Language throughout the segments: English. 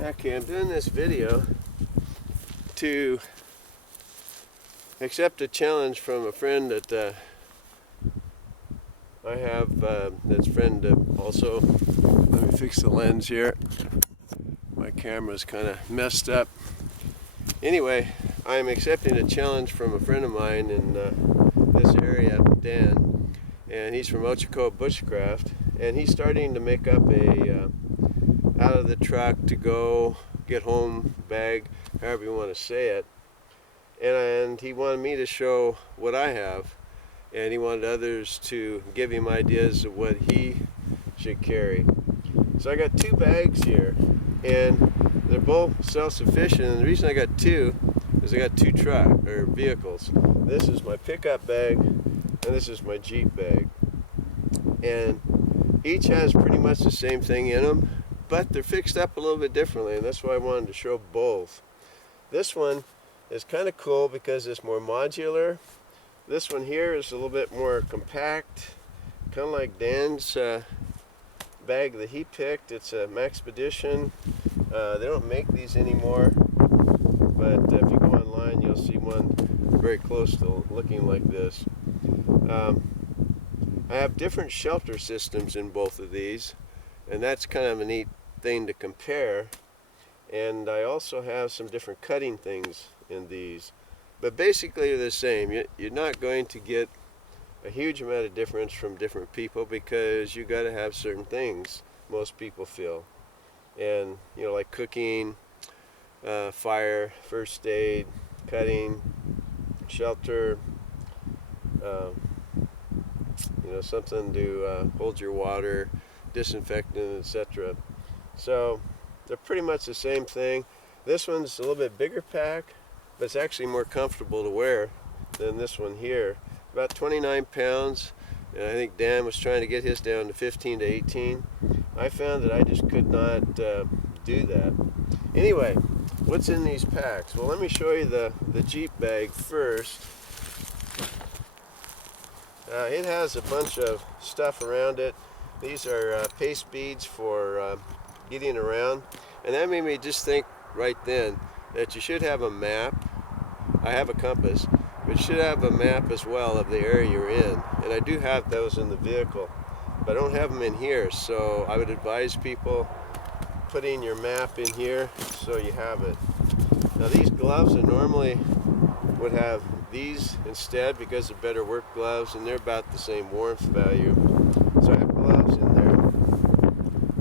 Okay, I'm doing this video to accept a challenge from a friend that I have. That's friend also. Let me fix the lens here. My camera's kind of messed up. Anyway, I'm accepting a challenge from a friend of mine in this area, Dan, and he's from Ochoco Bushcraft, and he's starting to make up a out of the truck to go get home bag, however you want to say it, and he wanted me to show what I have, and he wanted others to give him ideas of what he should carry. So I got two bags here, and they're both self-sufficient, and the reason I got two is I got two vehicles. This is my pickup bag and this is my Jeep bag, and each has pretty much the same thing in them, but they're fixed up a little bit differently, and that's why I wanted to show both. This one is kind of cool because it's more modular. This one here is a little bit more compact, kind of like Dan's bag that he picked. It's a Maxpedition. They don't make these anymore, but if you go online you'll see one very close to looking like this. I have different shelter systems in both of these, and that's kind of a neat thing to compare. And I also have some different cutting things in these, but basically they're the same. You're not going to get a huge amount of difference from different people because you got to have certain things most people feel, and you know, like cooking, fire, first aid, cutting, shelter, you know, something to hold your water, disinfectant, etc. So they're pretty much the same thing. This one's a little bit bigger pack, but it's actually more comfortable to wear than this one here. About 29 pounds, and I think Dan was trying to get his down to 15 to 18. I found that I just could not do that. Anyway, what's in these packs? Well, let me show you the Jeep bag first. It has a bunch of stuff around it. These are paste beads for getting around, and that made me just think right then that you should have a map. I have a compass, but you should have a map as well of the area you're in, and I do have those in the vehicle, but I don't have them in here. So I would advise people putting your map in here so you have it. Now these gloves, I normally would have these instead because they're better work gloves, and they're about the same warmth value. So I have gloves in there.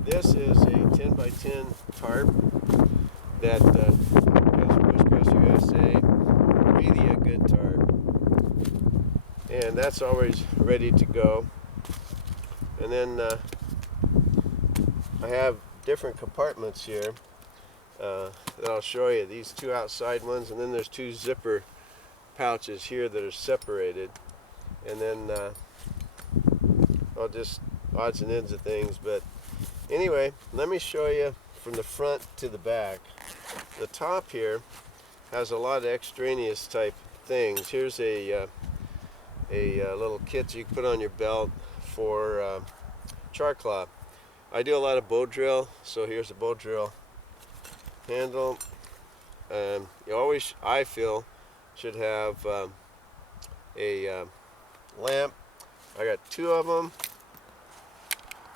This is a 10 by 10 tarp that is Bushcraft USA, really a good tarp, and that's always ready to go. And then I have different compartments here that I'll show you. These two outside ones, and then there's two zipper pouches here that are separated, and then I'll just odds and ends of things. But anyway, let me show you from the front to the back. The top here has a lot of extraneous type things. Here's a little kit you can put on your belt for char cloth. I do a lot of bow drill, so here's a bow drill handle. You always, I feel, should have a lamp. I got two of them,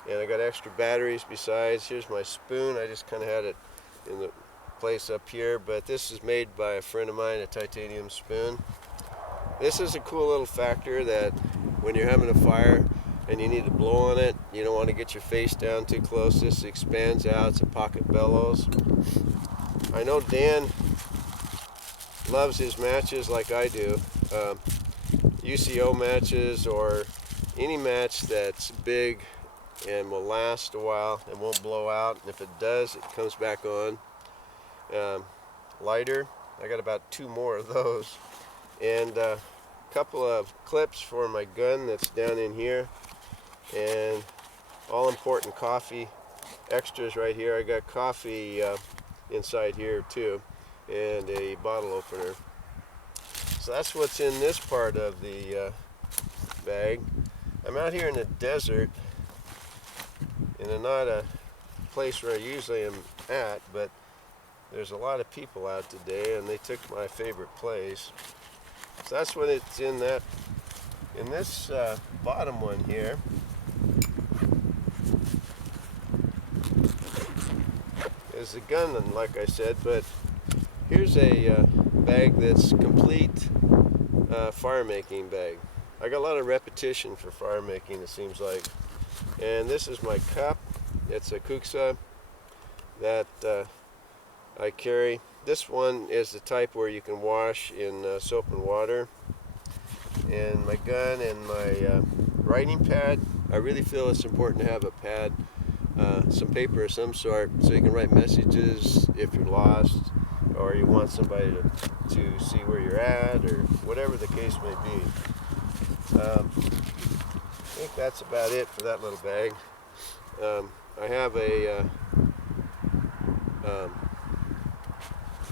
and I got extra batteries besides. Here's my spoon. I just kind of had it in the place up here, but this is made by a friend of mine, a titanium spoon. This is a cool little factor that when you're having a fire and you need to blow on it, you don't want to get your face down too close. This expands out. It's a pocket bellows. I know Dan loves his matches like I do. UCO matches, or any match that's big and will last a while and won't blow out, and if it does, it comes back on. Lighter, I got about two more of those, and a couple of clips for my gun that's down in here, and all important coffee extras right here. I got coffee inside here too, and a bottle opener. So that's what's in this part of the bag. I'm out here in the desert, and I'm not a place where I usually am at, but there's a lot of people out today, and they took my favorite place. So that's what it's in that. In this bottom one here, is a gun, like I said, but here's a bag that's complete fire making bag. I got a lot of repetition for fire making, it seems like. And this is my cup. It's a kuksa that I carry. This one is the type where you can wash in soap and water. And my gun and my writing pad. I really feel it's important to have a pad, some paper of some sort, so you can write messages if you're lost or you want somebody to see where you're at, or whatever the case may be. I think that's about it for that little bag. I have a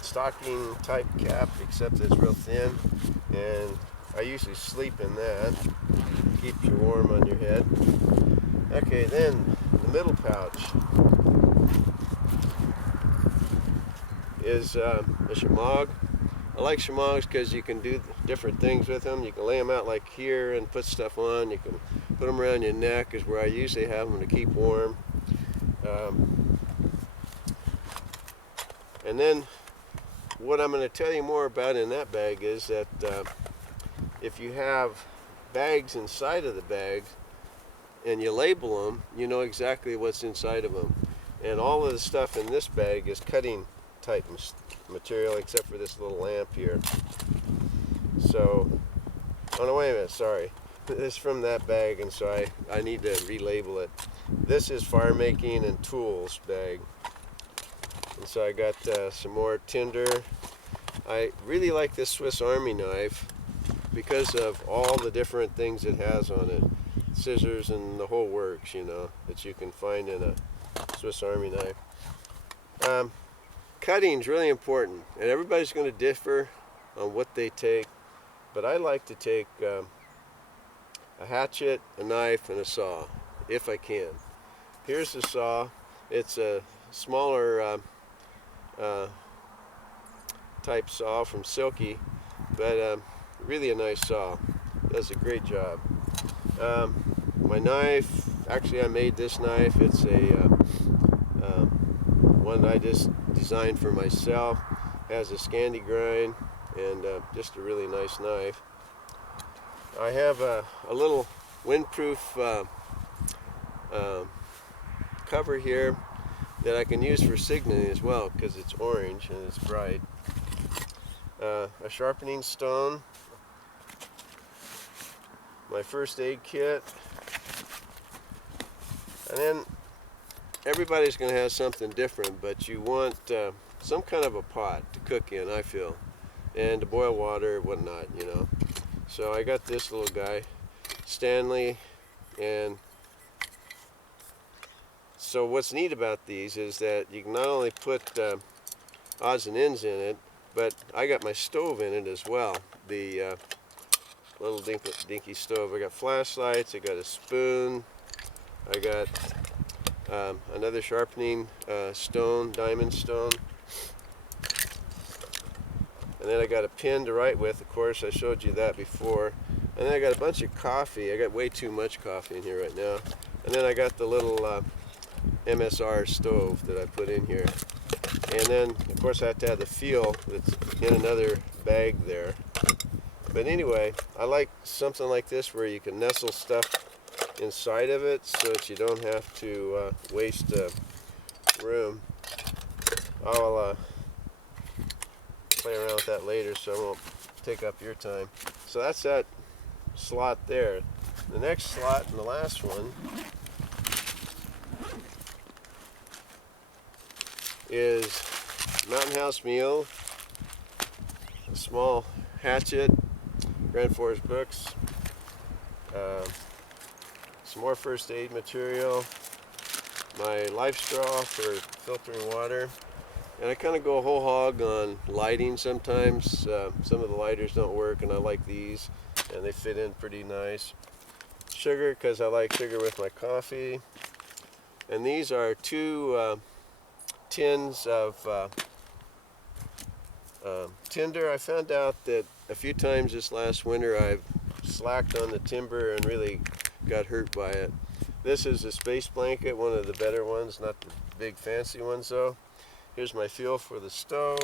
stocking type cap, except it's real thin, and I usually sleep in that. Keeps you warm on your head. Okay, then the middle pouch is a shemagh. I like shemaghs because you can do different things with them. You can lay them out like here and put stuff on. You can put them around your neck, is where I usually have them to keep warm. And then what I'm going to tell you more about in that bag is that if you have bags inside of the bag and you label them, you know exactly what's inside of them. And all of the stuff in this bag is cutting type material, except for this little lamp here. So, oh no, wait a minute, sorry. This is from that bag, and so I need to relabel it. This is fire making and tools bag. And so I got some more tinder. I really like this Swiss Army knife because of all the different things it has on it. Scissors and the whole works, you know, that you can find in a Swiss Army knife. Cutting is really important, and everybody's going to differ on what they take, but I like to take a hatchet, a knife, and a saw, if I can. Here's the saw. It's a smaller type saw from Silky, but really a nice saw. Does a great job. My knife, actually I made this knife. It's a one I just designed for myself. Has a Scandi grind, and just a really nice knife. I have a little windproof cover here that I can use for signaling as well, because it's orange and it's bright. A sharpening stone, my first aid kit, and then everybody's going to have something different, but you want some kind of a pot to cook in, I feel, and to boil water or whatnot, you know. So I got this little guy, Stanley, and so what's neat about these is that you can not only put odds and ends in it, but I got my stove in it as well. The little dinky stove. I got flashlights, I got a spoon, I got another sharpening stone, diamond stone, and then I got a pen to write with, of course, I showed you that before. And then I got a bunch of coffee. I got way too much coffee in here right now. And then I got the little MSR stove that I put in here. And then, of course, I have to have the fuel that's in another bag there. But anyway, I like something like this where you can nestle stuff inside of it so that you don't have to waste room. I'll play around with that later, so I won't take up your time. So that's that slot there. The next slot and the last one is Mountain House meal, a small hatchet, Grand Forest books, some more first aid material, my life straw for filtering water, and I kind of go whole hog on lighting sometimes. Some of the lighters don't work, and I like these, and they fit in pretty nice. Sugar, because I like sugar with my coffee. And these are two tins of Tinder, I found out that a few times this last winter I've slacked on the timber and really got hurt by it. This is a space blanket, one of the better ones, not the big fancy ones though. Here's my fuel for the stove,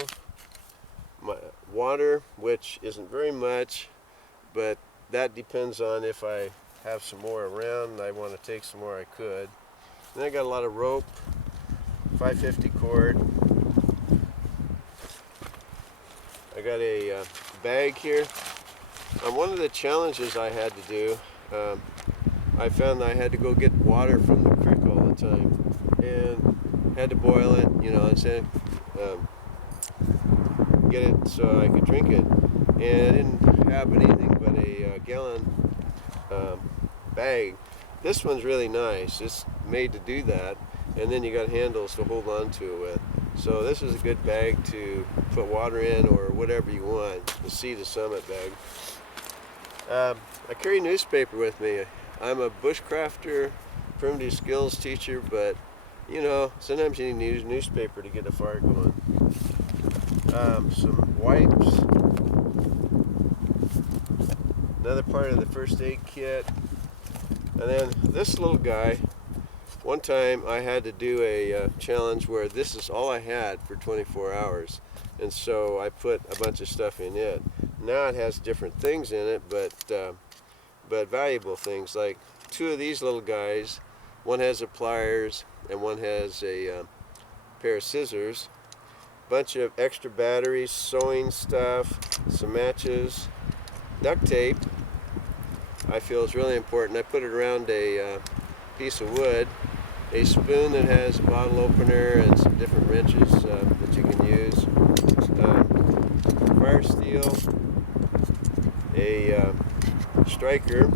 my water, which isn't very much, but that depends on if I have some more around and I want to take some more, I could. Then I got a lot of rope, 550 cord. I got a bag here. One of the challenges I had to do, I found that I had to go get water from the creek all the time and had to boil it, you know, and get it so I could drink it. And I didn't have anything but a gallon bag. This one's really nice. It's made to do that, and then you got handles to hold on to it with. So this is a good bag to put water in or whatever you want, the Sea to Summit bag. I carry newspaper with me. I'm a bushcrafter, primitive skills teacher, but you know, sometimes you need to use newspaper to get the fire going. Some wipes, another part of the first aid kit, and then this little guy. One time I had to do a challenge where this is all I had for 24 hours, and so I put a bunch of stuff in it. Now it has different things in it, but valuable things, like two of these little guys. One has a pliers and one has a pair of scissors, bunch of extra batteries, sewing stuff, some matches, duct tape. I feel is really important. I put it around a piece of wood, a spoon that has a bottle opener and some different wrenches that you can use, fire steel, a striker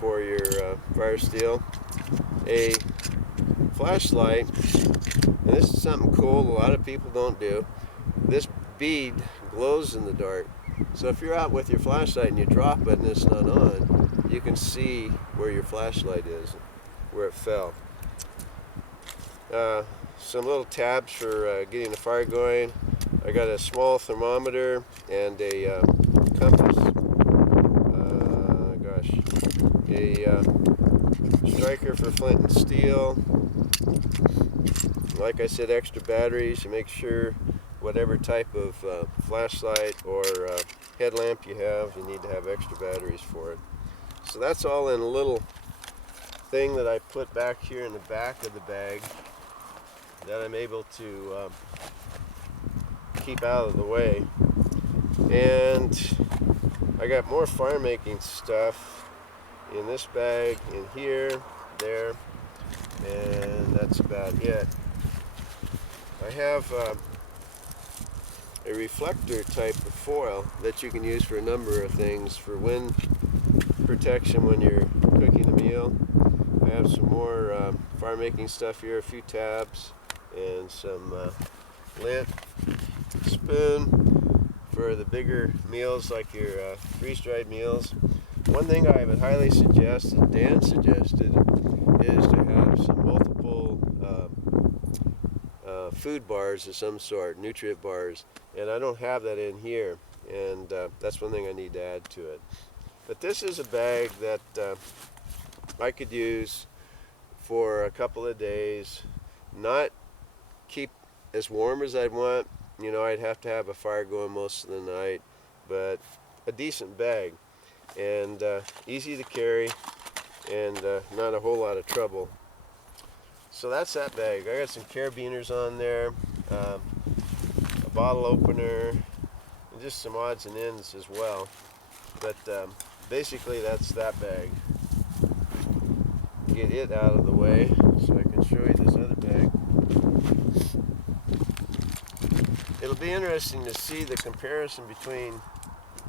for your fire steel, a flashlight, and this is something cool a lot of people don't do. This bead glows in the dark, so if you're out with your flashlight and you drop it and it's not on, you can see where your flashlight is, where it fell. Some little tabs for getting the fire going. I got a small thermometer and a compass. A striker for flint and steel. Like I said, extra batteries to make sure whatever type of flashlight or headlamp you have, you need to have extra batteries for it. So that's all in a little thing that I put back here in the back of the bag that I'm able to keep out of the way. And I got more fire making stuff in this bag, in here, there, and that's about it. I have a reflector type of foil that you can use for a number of things, for wind protection when you're cooking a meal. I have some more fire making stuff here, a few tabs and some lint, spoon for the bigger meals like your freeze-dried meals. One thing I would highly suggest, and Dan suggested, is to have some multiple food bars of some sort, nutrient bars, and I don't have that in here, and that's one thing I need to add to it. But this is a bag that I could use for a couple of days, not keep as warm as I'd want. You know, I'd have to have a fire going most of the night, but a decent bag, and easy to carry, and not a whole lot of trouble. So that's that bag. I got some carabiners on there, a bottle opener, and just some odds and ends as well. But basically that's that bag. Get it out of the way so I can show you this other bag. It'll be interesting to see the comparison between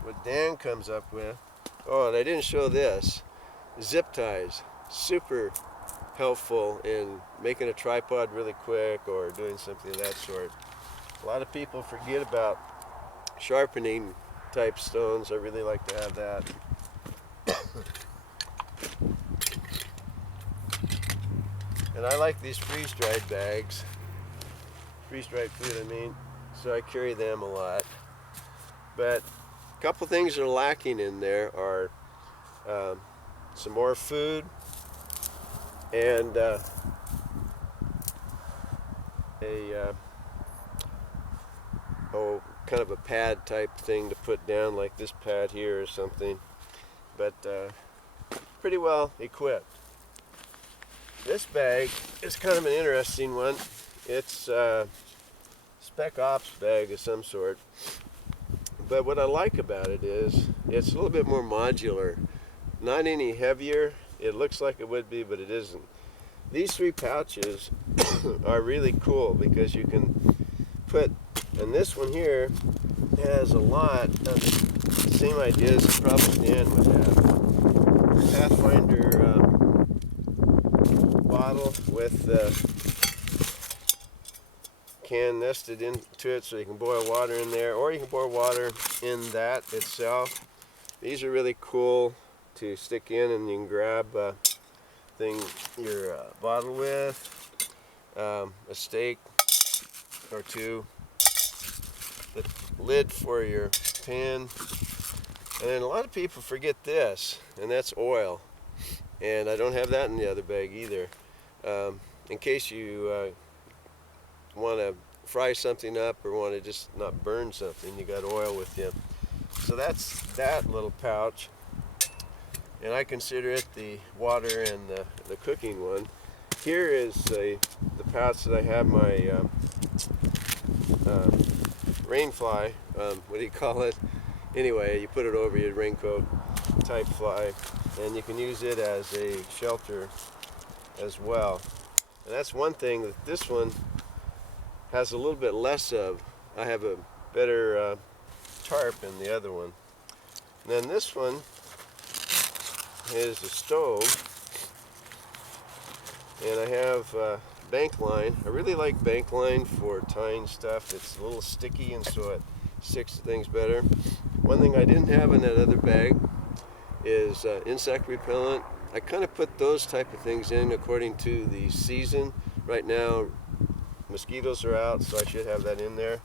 what Dan comes up with. Oh, and I didn't show this. Zip ties. Super helpful in making a tripod really quick or doing something of that sort. A lot of people forget about sharpening type stones. I really like to have that. And I like these freeze-dried bags. Freeze-dried food, I mean. so I carry them a lot. But a couple things that are lacking in there are some more food and kind of a pad type thing to put down, like this pad here or something. But pretty well equipped. This bag is kind of an interesting one. It's a spec ops bag of some sort. But what I like about it is it's a little bit more modular. Not any heavier. It looks like it would be, but it isn't. These three pouches are really cool because you can put, and this one here has a lot of the same ideas that probably Dan would have. Pathfinder bottle with the can nested into it so you can boil water in there, or you can boil water in that itself. These are really cool to stick in, and you can grab your bottle with, a steak or two, the lid for your pan, and then a lot of people forget this, and that's oil, and I don't have that in the other bag either. In case you want to fry something up or want to just not burn something, you got oil with you. So that's that little pouch, and I consider it the water and the cooking one. Here is the pouch that I have my rain fly, what do you call it? Anyway, you put it over your raincoat type fly, and you can use it as a shelter as well. And that's one thing that this one has a little bit less of. I have a better tarp in the other one. And then this one is a stove, and I have bank line. I really like bank line for tying stuff. It's a little sticky, and so it sticks to things better. One thing I didn't have in that other bag is insect repellent. I kind of put those type of things in according to the season. Right now mosquitoes are out, so I should have that in there.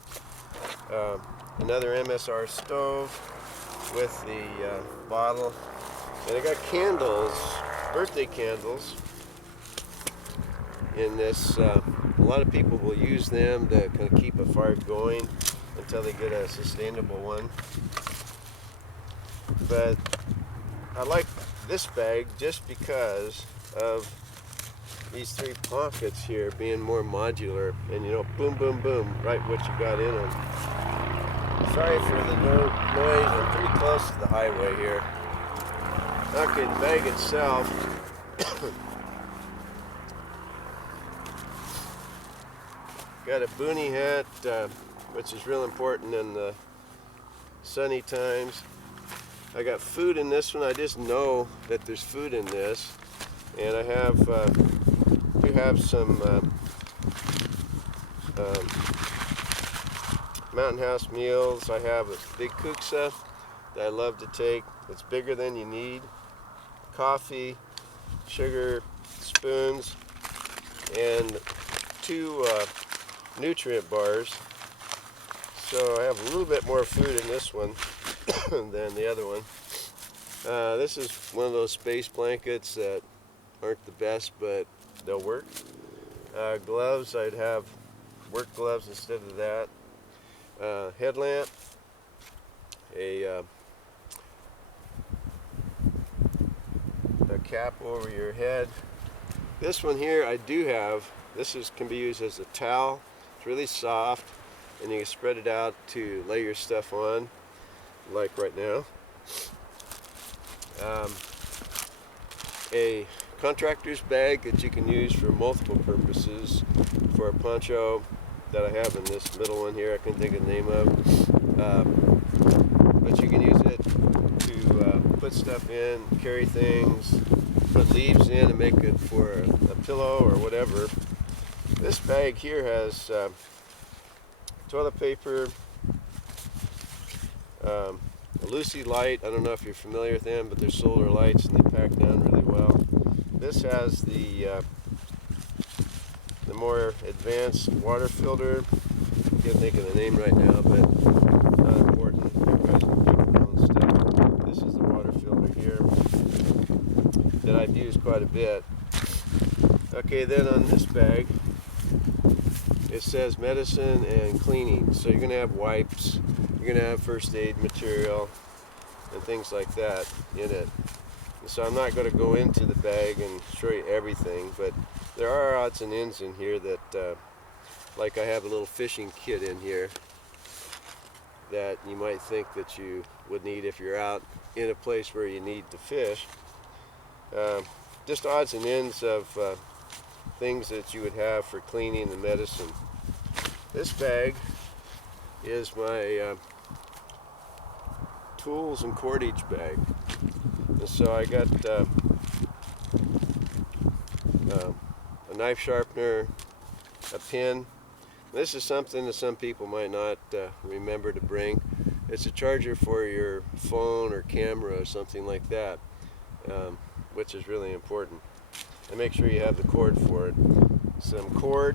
Another MSR stove with the bottle, and I got candles, birthday candles in this. A lot of people will use them to kind of keep a fire going until they get a sustainable one. But I like this bag just because of these three pockets here being more modular, and you know, boom, boom, boom, right what you got in them. Sorry for the noise, I'm pretty close to the highway here. Okay, the bag itself, got a boonie hat, which is real important in the sunny times. I got food in this one. I just know that there's food in this, and I do have some Mountain House meals. I have a big kuksa that I love to take. It's bigger than you need. Coffee, sugar, spoons, and two nutrient bars. So I have a little bit more food in this one than the other one. This is one of those space blankets that aren't the best, but they'll work. Gloves, I'd have work gloves instead of that. Headlamp, a cap over your head. This one here I do have. Can be used as a towel. It's really soft, and you can spread it out to lay your stuff on, like right now. A contractor's bag that you can use for multiple purposes, for a poncho that I have in this middle one here, I can't think of the name of, but you can use it to put stuff in, carry things, put leaves in and make it for a pillow or whatever. This bag here has toilet paper, a Lucy light. I don't know if you're familiar with them, but they're solar lights and they pack down really well. This has the more advanced water filter, can't think of the name right now, but not important. You guys can keep your own stuff. This is the water filter here that I've used quite a bit. Okay, then on this bag it says medicine and cleaning. So you're going to have wipes, you're going to have first aid material, and things like that in it. And so I'm not going to go into the bag and show you everything, but there are odds and ends in here that, like I have a little fishing kit in here that you might think that you would need if you're out in a place where you need to fish. Just odds and ends of things that you would have for cleaning the medicine. This bag is my tools and cordage bag. And so I got a knife sharpener, a pin. This is something that some people might not remember to bring. It's a charger for your phone or camera or something like that, which is really important. And make sure you have the cord for it. Some cord.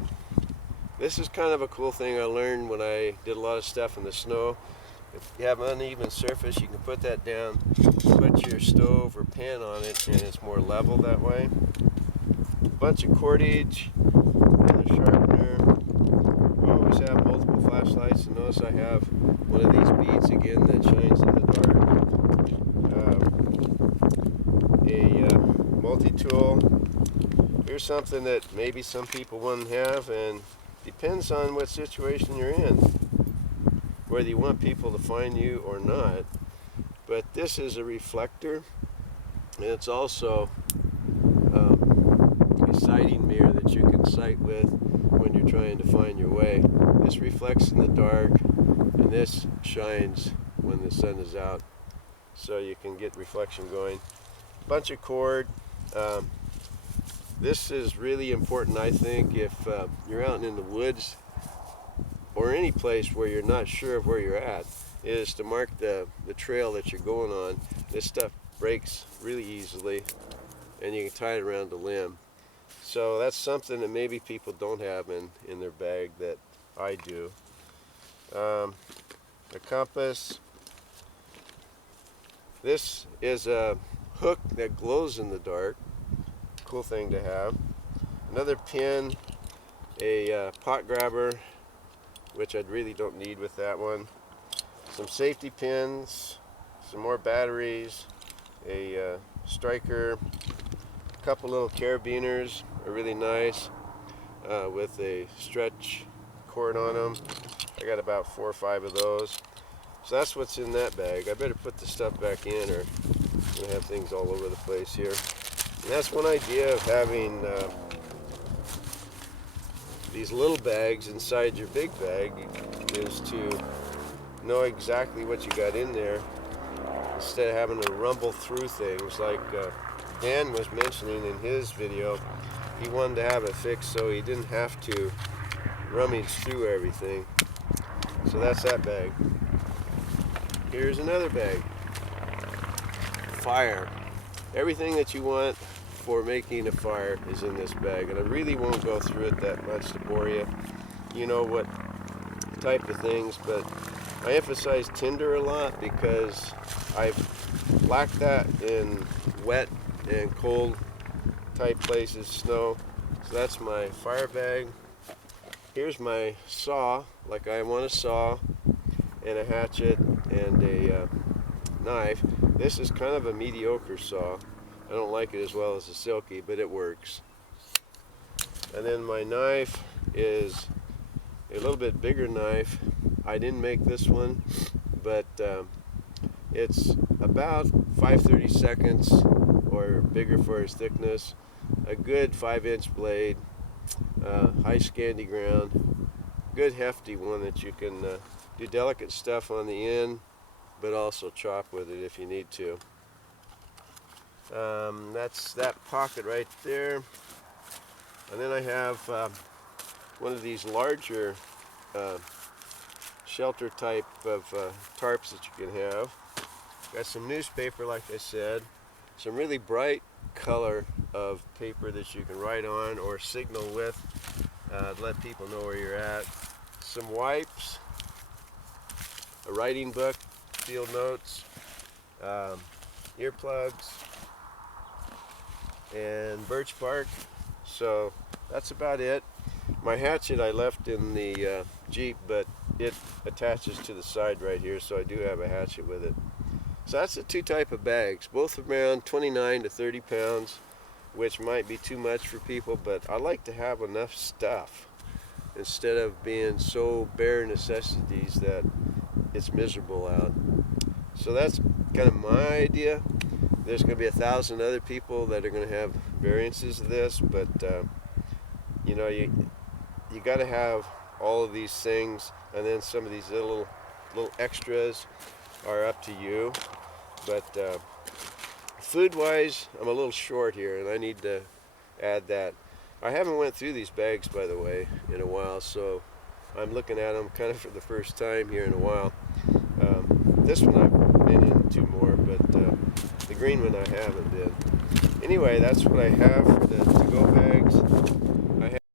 This is kind of a cool thing I learned when I did a lot of stuff in the snow. If you have uneven surface, you can put that down, put your stove or pan on it, and it's more level that way. A bunch of cordage and a sharpener. I always have multiple flashlights, and notice I have one of these beads again that shines in the dark. A multi-tool. Here's something that maybe some people wouldn't have, and depends on what situation you're in, whether you want people to find you or not. But this is a reflector, and it's also a sighting mirror that you can sight with when you're trying to find your way. This reflects in the dark, and this shines when the sun is out, so you can get reflection going. Bunch of cord. This is really important, I think, if you're out in the woods or any place where you're not sure of where you're at, is to mark the trail that you're going on. This stuff breaks really easily, and you can tie it around a limb. So that's something that maybe people don't have in their bag that I do. A compass. This is a hook that glows in the dark. Cool thing to have. Another pin, a pot grabber, which I really don't need with that one. Some safety pins, some more batteries, a striker, a couple little carabiners are really nice with a stretch cord on them. I got about 4 or 5 of those. So that's what's in that bag. I better put the stuff back in, or I'm going to have things all over the place here. And that's one idea of having these little bags inside your big bag, is to know exactly what you got in there instead of having to rumble through things. Like Dan was mentioning in his video, he wanted to have it fixed so he didn't have to rummage through everything. So that's that bag. Here's another bag. Fire. Everything that you want for making a fire is in this bag, and I really won't go through it that much to bore you. You know what type of things, but I emphasize tinder a lot because I've lacked that in wet and cold type places, snow. So that's my fire bag. Here's my saw, like I want a saw and a hatchet and a knife. This is kind of a mediocre saw. I don't like it as well as the Silky, but it works. And then my knife is a little bit bigger knife. I didn't make this one, but it's about 5/32 or bigger for its thickness. A good 5-inch blade, high scandy ground, good hefty one that you can do delicate stuff on the end, but also chop with it if you need to. That's that pocket right there. And then I have one of these larger shelter type of tarps that you can have. Got some newspaper, like I said, some really bright color of paper that you can write on or signal with to let people know where you're at. some wipes, a writing book, field notes, earplugs, and birch bark. So that's about it. My hatchet I left in the Jeep, but it attaches to the side right here, so I do have a hatchet with it. So that's the two type of bags, both around 29 to 30 pounds, which might be too much for people, but I like to have enough stuff instead of being so bare necessities that it's miserable out. So that's kind of my idea. There's going to be 1,000 other people that are going to have variances of this, but you know, you got to have all of these things, and then some of these little extras are up to you. But food-wise, I'm a little short here, and I need to add that. I haven't went through these bags, by the way, in a while, so I'm looking at them kind of for the first time here in a while. This one I've been into more, but the green one I haven't been. Anyway, that's what I have for the to-go bags.